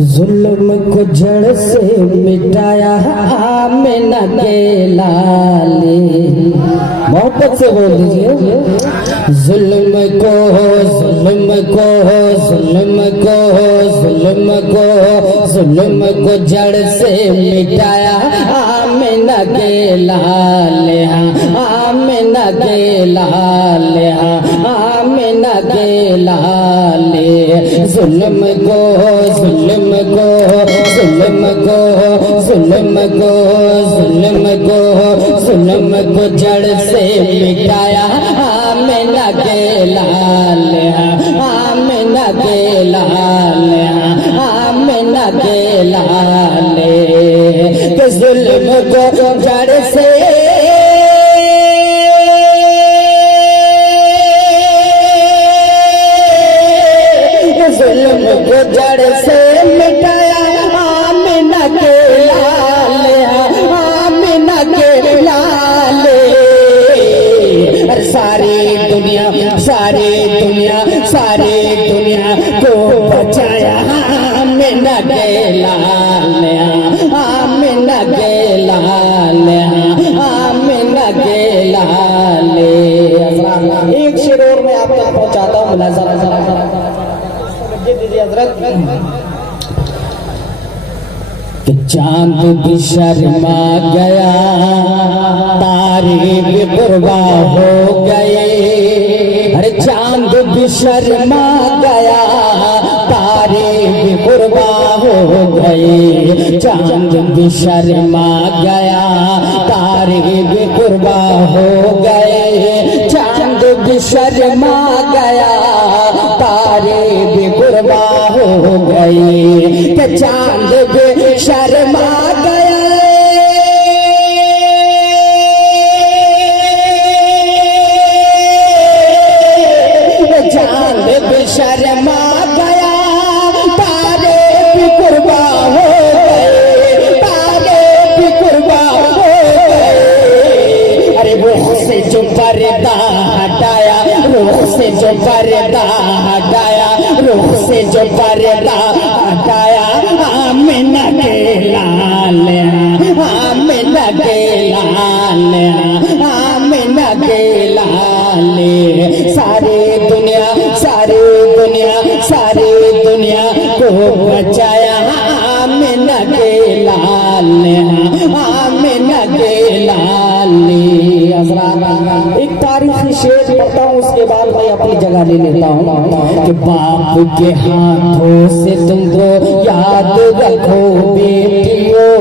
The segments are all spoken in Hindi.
जुल्म को जड़ से मिटाया आमिना के लाले। मोहब्बत से बोल दीजिए। जुल्म को जुल्म को जुल्म को जुल्म को जुल्म को जड़ से मिटाया आमिना के लाले। आमिना के लाले आमिना के लाले। जुल्म को जुल्म को जुल्म को जुल्म को जुल्म को जुल्म को जड़ से मिटाया आमिना के लाल। आमिना के लाल आमिना के लाल। के जुल्म को जड़ से जुल्म को जड़ से मिटाया आमिना के लाल। आमिना के लाल। सारी दुनिया सारी दुनिया सारी दुनिया को बचाया आमिना के लाल। आमिना के लाल आमिना के लाल। एक शेर और मैं आप तक पहुंचाता हूँ। चांद भी शर्मा गया तारे भी कुर्बा हो गए। अरे चांद भी शर्मा गया तारे भी कुर्बा हो गए। चांद भी शर्मा गया तारे भी कुर्बा हो गए। चांद भी शर्मा गया तारे भी कुर्बा हो गए। कि चांद भी शर्मा गया चांद भी शर्मा गया तारे भी कुर्बा हो गए। तारे भी कुर्बा हो गए। अरे रुख से जो पर्दा हटाया रुख से जो पर्दा हटाया रुख से जो पर्दा हटाया आमिना के लाल। आमिना के लाल आमिना के लाल। सारी दुनिया सारी दुनिया सारी दुनिया को बचाया आमिना के लाल। आमिना के लाल। एक तारीखी शेर पढ़ता हूँ उसके बाद मैं अपनी जगह ले लेता हूँ। कि बाप के हाथों से तुमको याद रखो बेटियों।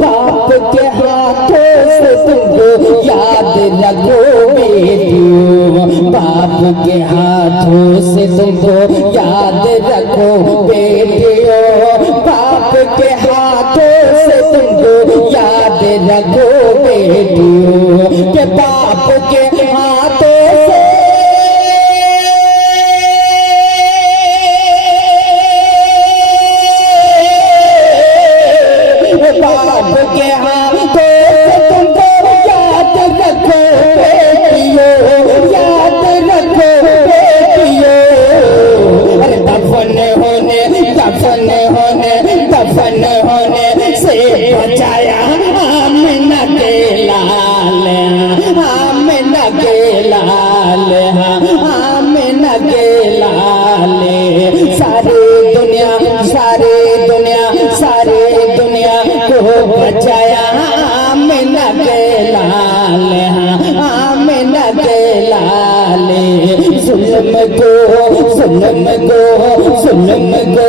बाप के हाथों से तुमको याद रखो बेटियों। बाप के हाथों से तुमको याद रखो बेटियों। बाप के हाथों से तुमको याद रखो बेटियों। के बाप के हाथों से बाप के हाथों से तुमको याद रखो बेटियों। याद रखो बेटियों। अरे दफन होने दफन होने दफन होने से बचाया आमिना के लाल। आमिना के लाल आमिना के लाल। सारी दुनिया सारी दुनिया सारी दुनिया को बचाया आमिना के लाल। आमिना के लाल। जुल्म को जुल्म को जुल्म को